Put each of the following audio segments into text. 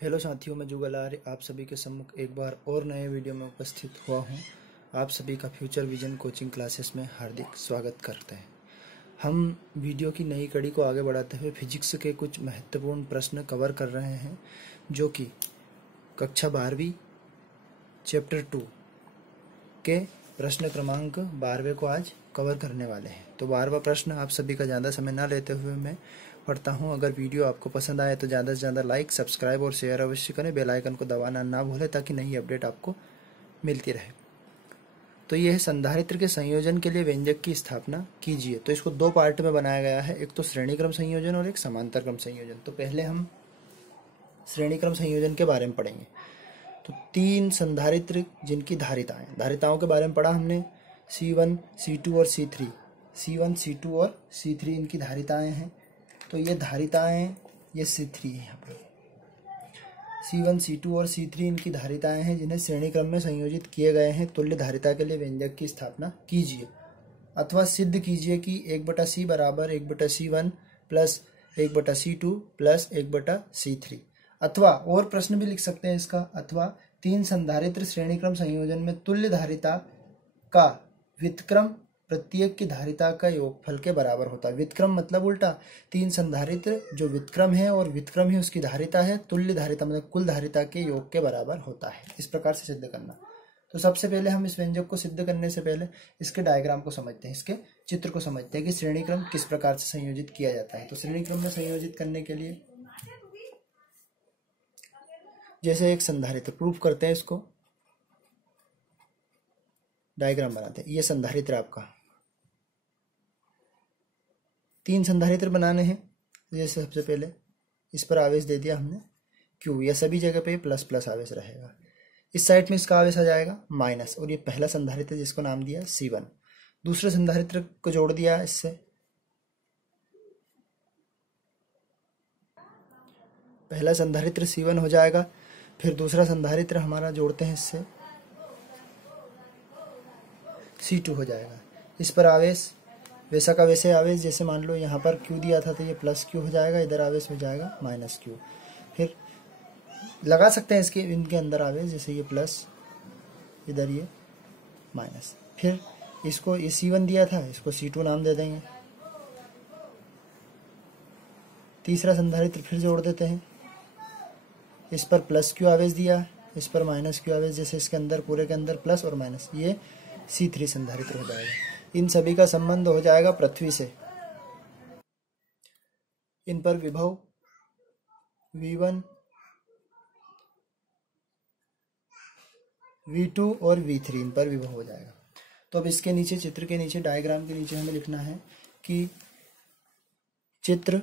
Hello साथियों, मैं जुगल आर्य आप सभी के सम्मुख एक बार और नए वीडियो में उपस्थित हुआ हूं। आप सभी का फ्यूचर विजन कोचिंग क्लासेस में हार्दिक स्वागत करते हैं। हम वीडियो की नई कड़ी को आगे बढ़ाते हुए फिजिक्स के कुछ महत्वपूर्ण प्रश्न कवर कर रहे हैं, जो कि कक्षा 12वीं चैप्टर 2 के प्रश्न क्रमांक 12वें को आज कवर करने वाले हैं। तो 12वां प्रश्न आप सभी का ज़्यादा समय ना लेते हुए मैं पढ़ता हूँ। अगर वीडियो आपको पसंद आए तो ज़्यादा से ज़्यादा लाइक, सब्सक्राइब और शेयर अवश्य करें। बेल आइकन को दबाना ना भूलें ताकि नई अपडेट आपको मिलती रहे। तो ये है, संधारित्र के संयोजन के लिए व्यंजक की स्थापना कीजिए। तो इसको दो पार्ट में बनाया गया है, एक तो श्रेणी क्रम संयोजन और एक समांतर क्रम संयोजन। तो पहले हम श्रेणी क्रम संयोजन के बारे में पढ़ेंगे। तो तीन संधारित्र जिनकी धारिताओं के बारे में पढ़ा हमने, C1, C2 और C3। C1, C2 और C3 इनकी धारिताएं हैं। तो ये धारिताएं, ये C3 है यहाँ पर। C1, C2 और C3 इनकी धारिताएं हैं जिन्हें श्रेणी क्रम में संयोजित किए गए हैं। तुल्य धारिता के लिए व्यंजक की स्थापना कीजिए अथवा सिद्ध कीजिए कि 1/C बराबर 1/C1 plus 1/C2 plus 1/C3। अथवा और प्रश्न भी लिख सकते हैं इसका, अथवा तीन संधारित्र श्रेणी क्रम संयोजन में तुल्य धारिता का व्युत्क्रम प्रत्येक की धारिता का योगफल के बराबर होता है। व्युत्क्रम मतलब उल्टा, तीन संधारित्र जो व्युत्क्रम है और व्युत्क्रम ही उसकी धारिता है, तुल्य धारिता मतलब कुल धारिता के योग के बराबर होता है। इस प्रकार से सिद्ध करना। तो सबसे पहले हम इस व्यंजक को सिद्ध करने से पहले इसके डायग्राम को समझते हैं, इसके चित्र को समझते हैं कि श्रेणी क्रम किस प्रकार से संयोजित किया जाता है। तो श्रेणी क्रम में संयोजित करने के लिए जैसे एक संधारित्र प्रूफ करते हैं, इसको डायग्राम बनाते हैं। ये संधारित्र आपका, तीन संधारित्र बनाने हैं। जैसे सबसे पहले इस पर आवेश दे दिया हमने Q, या सभी जगह पे प्लस प्लस आवेश रहेगा। इस साइड में इसका आवेश आ जाएगा माइनस, और ये पहला संधारित्र जिसको नाम दिया C1। दूसरे संधारित्र को जोड़ दिया इससे, पहला संधारित्र C1 हो जाएगा। फिर दूसरा संधारित्र हमारा जोड़ते हैं इससे, C2 हो जाएगा। इस पर आवेश वैसा का वैसे आवेश, जैसे मान लो यहाँ पर Q दिया था तो ये प्लस Q हो जाएगा, इधर आवेश हो जाएगा माइनस Q। फिर लगा सकते हैं इसके इनके अंदर आवेश, जैसे ये प्लस, इधर ये माइनस। फिर इसको ये C1 दिया था, इसको C2 नाम दे देंगे। तीसरा संधारित्र फिर जोड़ देते हैं, इस पर प्लस Q आवेश दिया, इस पर माइनस Q आवेश, जैसे इसके अंदर पूरे के अंदर प्लस और माइनस, ये C3 संधारित्र हो जाएगा। इन सभी का संबंध हो जाएगा पृथ्वी से। इन पर विभव V1, V2 और V3 इन पर विभव हो जाएगा। तो अब इसके नीचे, चित्र के नीचे, डायग्राम के नीचे हमें लिखना है कि चित्र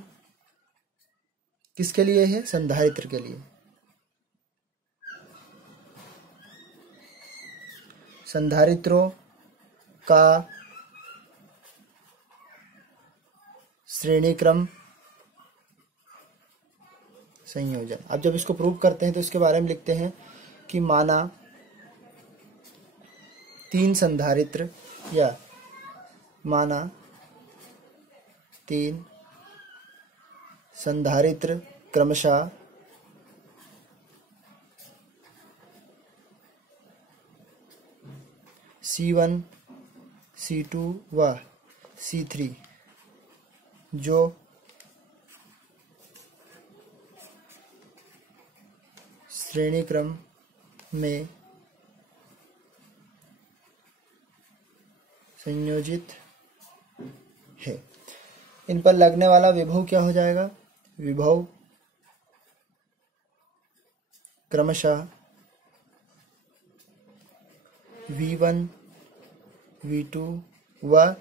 किसके लिए है? संधारित्र के लिए। संधारित्रों का श्रेणी क्रम संयोजन। अब जब इसको प्रूव करते हैं तो इसके बारे में लिखते हैं कि माना तीन संधारित्र, या माना तीन संधारित्र क्रमशः C1, C2 व C3 जो श्रेणी क्रम में संयोजित है। इन पर लगने वाला विभव क्या हो जाएगा? विभव क्रमशः V1, V2 व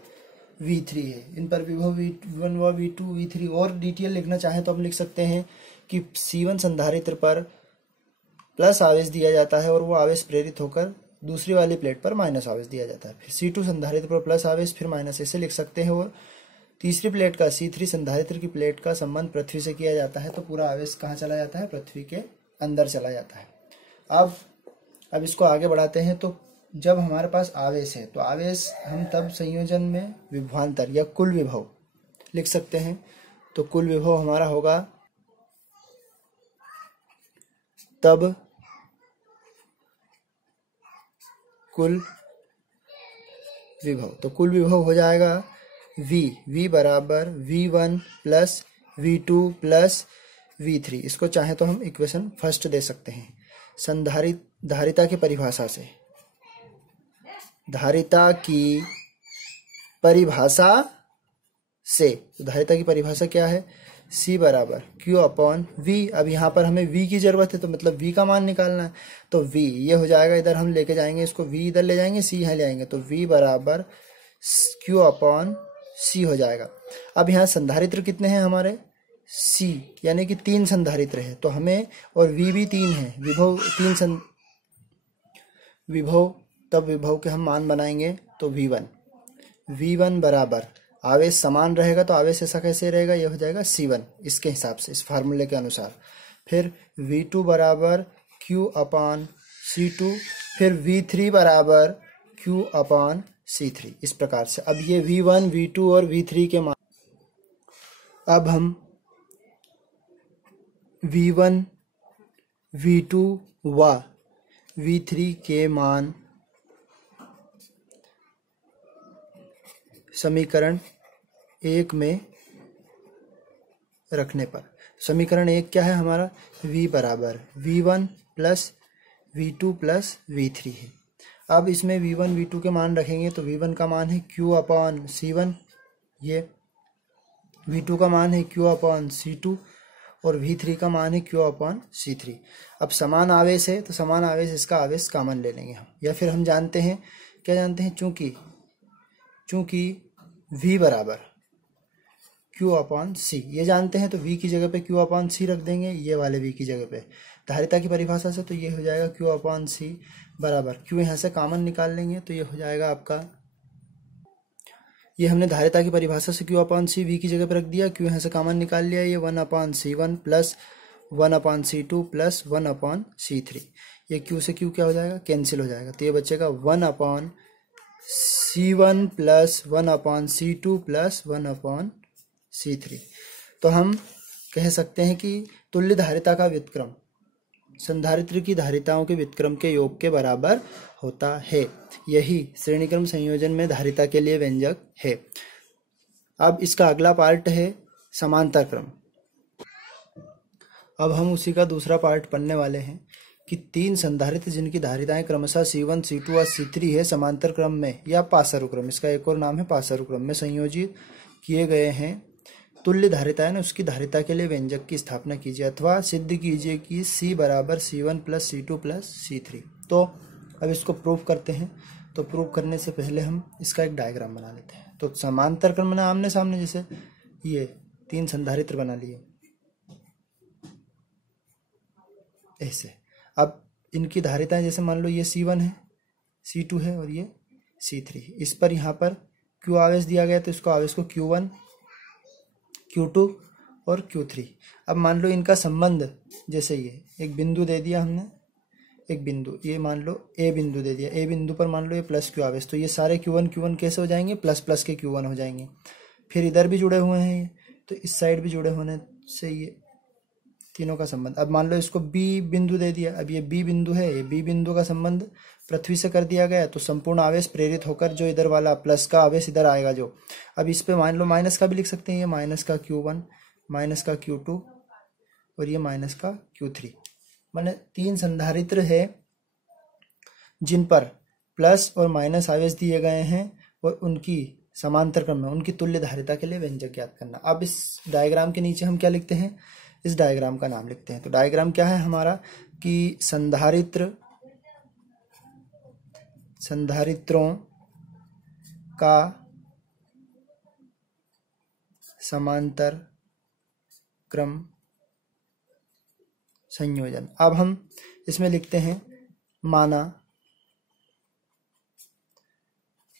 V3 है। इन पर विभव V1 व V2, V3 और डिटेल लिखना चाहे तो हम लिख सकते हैं कि C1 संधारित्र पर प्लस आवेश दिया जाता है और वो आवेश प्रेरित होकर दूसरी वाली प्लेट पर माइनस आवेश दिया जाता है। फिर C2 संधारित्र पर प्लस आवेश, फिर माइनस, ऐसे लिख सकते हैं। और तीसरी प्लेट का, C3 संधारित्र की प्लेट का संबंध पृथ्वी से किया जाता है, तो पूरा आवेश कहाँ चला जाता है? पृथ्वी के अंदर चला जाता है। अब इसको आगे बढ़ाते हैं। तो जब हमारे पास आवेश है तो आवेश हम तब संयोजन में विभवांतर या कुल विभव लिख सकते हैं। तो कुल विभव हमारा होगा तब कुल विभव। तो कुल विभव हो जाएगा V बराबर V1 plus V2 plus V3। इसको चाहे तो हम इक्वेशन फर्स्ट दे सकते हैं धारिता की परिभाषा से। धारिता की परिभाषा से तो धारिता की परिभाषा क्या है? C बराबर Q अपॉन V। अब यहाँ पर हमें V की जरूरत है, तो मतलब V का मान निकालना है। तो V ये हो जाएगा, इधर हम लेके जाएंगे इसको, V इधर ले जाएंगे, C यहाँ ले आएंगे, तो V बराबर Q अपॉन C हो जाएगा। अब यहाँ संधारित्र कितने हैं हमारे? C, यानी कि 3 संधारित्र है, तो हमें, और V भी 3 है, विभव 3 विभव, तब विभव के हम मान बनाएंगे। तो V1 बराबर, आवेश समान रहेगा तो आवेश ऐसा कैसे रहेगा? ये हो जाएगा C1 इसके हिसाब से, इस फार्मूले के अनुसार। फिर V2 बराबर Q अपॉन C2, फिर V3 बराबर Q अपॉन C3, इस प्रकार से। अब ये V1, V2 और V3 के मान, अब हम V1, V2 व V3 के मान समीकरण 1 में रखने पर, समीकरण 1 क्या है हमारा? V बराबर V1 plus V2 plus V3 है। अब इसमें V1, V2 के मान रखेंगे, तो V1 का मान है Q अपॉन C1, ये V2 का मान है Q अपॉन C2, और V3 का मान है Q अपॉन C3। अब समान आवेश है तो समान आवेश, इसका आवेश कॉमन ले लेंगे हम, या फिर हम जानते हैं, क्या जानते हैं? चूंकि V बराबर Q अपॉन C ये जानते हैं, तो V की जगह पे Q अपॉन C रख देंगे, ये वाले V की जगह पे धारिता की परिभाषा से। तो ये हो जाएगा Q अपॉन C बराबर, Q यहाँ से कॉमन निकाल लेंगे, तो ये हो जाएगा आपका, ये हमने धारिता की परिभाषा से Q अपॉन C V की जगह पे रख दिया, Q यहाँ से कॉमन निकाल लिया, ये 1 upon C1 plus 1 upon C2 plus 1 upon C3। ये Q से Q क्या हो जाएगा? कैंसिल हो जाएगा, तो ये बचेगा 1 upon C1 plus 1 upon C2 plus 1 upon C3। तो हम कह सकते हैं कि तुल्य धारिता का व्युत्क्रम संधारित्र की धारिताओं के व्युत्क्रम के योग के बराबर होता है। यही श्रेणीक्रम संयोजन में धारिता के लिए व्यंजक है। अब इसका अगला पार्ट है समांतर क्रम। अब हम उसी का दूसरा पार्ट पढ़ने वाले हैं कि 3 संधारित्र जिनकी धारिताएं क्रमशः C1, C2 और C3 है, समांतर क्रम में या पाशरुक्रम, इसका एक और नाम है पाशरुक्रम में संयोजित किए गए हैं। तुल्य धारिता है ना, उसकी धारिता के लिए व्यंजक की स्थापना कीजिए अथवा सिद्ध कीजिए कि C बराबर C1 plus C2 plus C3। तो अब इसको प्रूव करते हैं। तो प्रूव करने से पहले हम इसका एक डायग्राम बना लेते हैं। तो समांतर क्रम में आमने सामने, जैसे ये 3 संधारित्र बना लिए ऐसे। अब इनकी धारिताएं, जैसे मान लो ये C1 है, C2 है और ये C3 है। इस पर यहाँ पर Q आवेश दिया गया, तो इसको आवेश को Q1, Q2 और Q3। अब मान लो इनका संबंध, जैसे ये एक बिंदु दे दिया हमने, एक बिंदु, ये मान लो A बिंदु दे दिया, A बिंदु पर मान लो ये प्लस Q आवेश, तो ये सारे Q1 कैसे हो जाएंगे? प्लस प्लस के Q1 हो जाएंगे। फिर इधर भी जुड़े हुए हैं, तो इस साइड भी जुड़े होने से ये तीनों का संबंध। अब मान लो इसको B बिंदु दे दिया, अब ये B बिंदु है, ये B बिंदु का संबंध पृथ्वी से कर दिया गया, तो संपूर्ण आवेश प्रेरित होकर जो इधर वाला प्लस का आवेश इधर आएगा जो। अब इस पे मान लो माइनस का भी लिख सकते हैं, ये माइनस का Q1, माइनस का Q2 और ये माइनस का Q3। माने 3 संधारित्र है जिन पर प्लस और माइनस आवेश दिए गए हैं, और उनकी समांतर क्रम में उनकी तुल्य धारिता के लिए व्यंजक ज्ञात करना। अब इस डायग्राम के नीचे हम क्या लिखते हैं? इस डायग्राम का नाम लिखते हैं। तो डायग्राम क्या है हमारा कि संधारित्रों का समांतर क्रम संयोजन। अब हम इसमें लिखते हैं, माना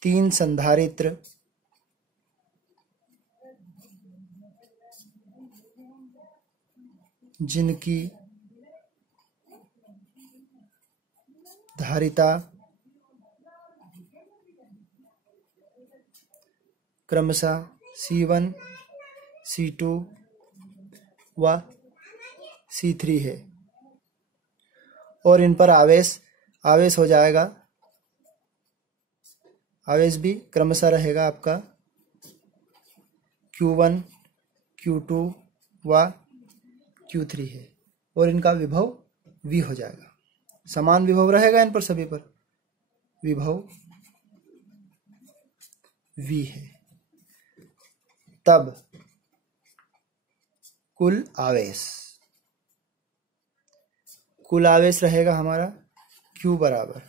3 संधारित्र जिनकी धारिता क्रमशः C1, C2 व C3 है, और इन पर आवेश हो जाएगा, आवेश भी क्रमशः रहेगा आपका Q1, Q2 व Q3 है, और इनका विभव V हो जाएगा। समान विभव रहेगा इन पर, सभी पर विभव V है। तब कुल आवेश रहेगा हमारा Q बराबर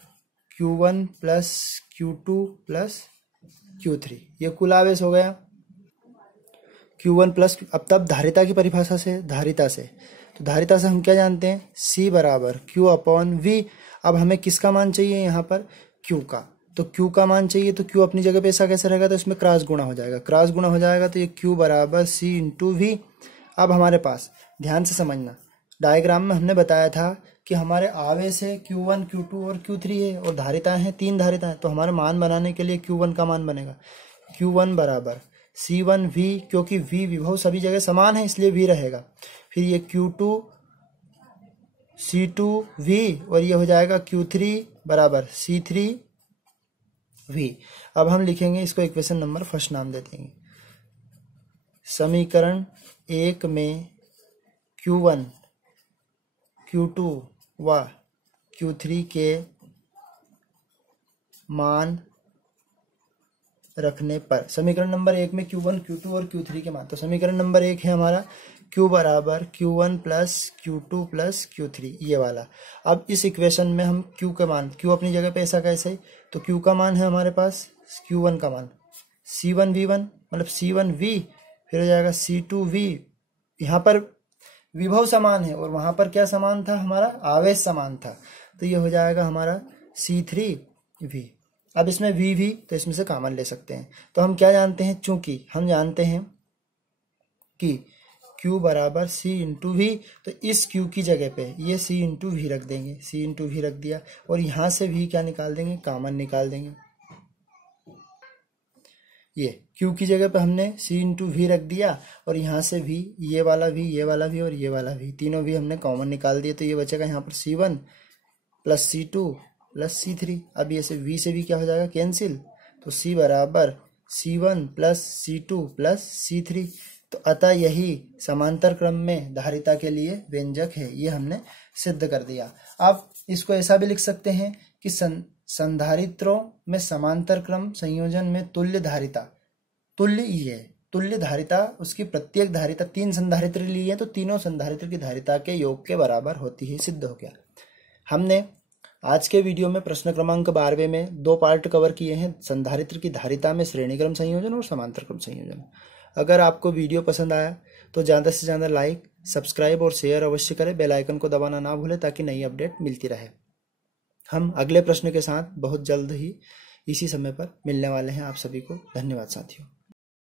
Q1 plus Q2 plus Q3, ये कुल आवेश हो गया Q1 प्लस। अब तब धारिता की परिभाषा से, धारिता से हम क्या जानते हैं, C बराबर Q अपॉन V। अब हमें किसका मान चाहिए यहाँ पर, Q का, तो Q का मान चाहिए, तो Q अपनी जगह पे ऐसा कैसे रहेगा, तो इसमें क्रॉस गुणा हो जाएगा, तो ये Q बराबर C इंटू V। अब हमारे पास, ध्यान से समझना, डायग्राम में हमने बताया था कि हमारे आवेश है Q1, Q2 और Q3 है, और धारिताएं हैं, 3 धारिताएं, तो हमारे मान बनाने के लिए Q1 का मान बनेगा Q1 बराबर C1V, क्योंकि V विभव सभी जगह समान है इसलिए V रहेगा। फिर ये Q2 C2V, और ये हो जाएगा Q3 बराबर C3V। अब हम लिखेंगे इसको, इक्वेशन नंबर फर्स्ट नाम दे देंगे। समीकरण 1 में Q1, Q2 व Q3 के मान रखने पर, समीकरण नंबर 1 में Q1, Q2 और Q3 के मान, तो समीकरण नंबर 1 है हमारा Q बराबर Q1 plus Q2 plus Q3, ये वाला। अब इस इक्वेशन में हम Q का मान, Q अपनी जगह पे ऐसा कैसे, तो Q का मान है हमारे पास, Q1 का मान C1V1 मतलब C1V, फिर हो जाएगा C2V। यहाँ पर विभव समान है और वहां पर क्या समान था, हमारा आवेश समान था, तो ये हो जाएगा हमारा C3V। अब इसमें V, तो इसमें से कॉमन ले सकते हैं, तो हम क्या जानते हैं, चूंकि हम जानते हैं कि Q बराबर C इंटू V, तो इस Q की जगह पे ये C इंटू V रख देंगे, C इंटू V रख दिया, और यहाँ से V क्या निकाल देंगे, कॉमन निकाल देंगे। ये Q की जगह पे हमने C इंटू V रख दिया, और यहाँ से V, ये वाला V, ये वाला V और ये वाला V, तीनों V हमने कॉमन निकाल दिए, तो ये बचेगा यहाँ पर C1 plus C2 plus C3। अब ये से V से V क्या हो जाएगा, कैंसिल, तो C बराबर C1 plus C2 plus C3। तो अतः यही समांतर क्रम में धारिता के लिए व्यंजक है, ये हमने सिद्ध कर दिया। अब इसको ऐसा भी लिख सकते हैं कि संधारित्रों में समांतर क्रम संयोजन में तुल्य धारिता, तुल्य ये तुल्य धारिता, उसकी प्रत्येक धारिता, 3 संधारित्र लिए हैं तो तीनों संधारित्र की धारिता के योग के बराबर होती है, सिद्ध हो गया। हमने आज के वीडियो में प्रश्न क्रमांक 12 में 2 पार्ट कवर किए हैं, संधारित्र की धारिता में श्रेणीक्रम संयोजन और समांतर क्रम संयोजन। अगर आपको वीडियो पसंद आया तो ज़्यादा से ज़्यादा लाइक, सब्सक्राइब और शेयर अवश्य करें, बेल आइकन को दबाना ना भूलें ताकि नई अपडेट मिलती रहे। हम अगले प्रश्न के साथ बहुत जल्द ही इसी समय पर मिलने वाले हैं। आप सभी को धन्यवाद साथियों।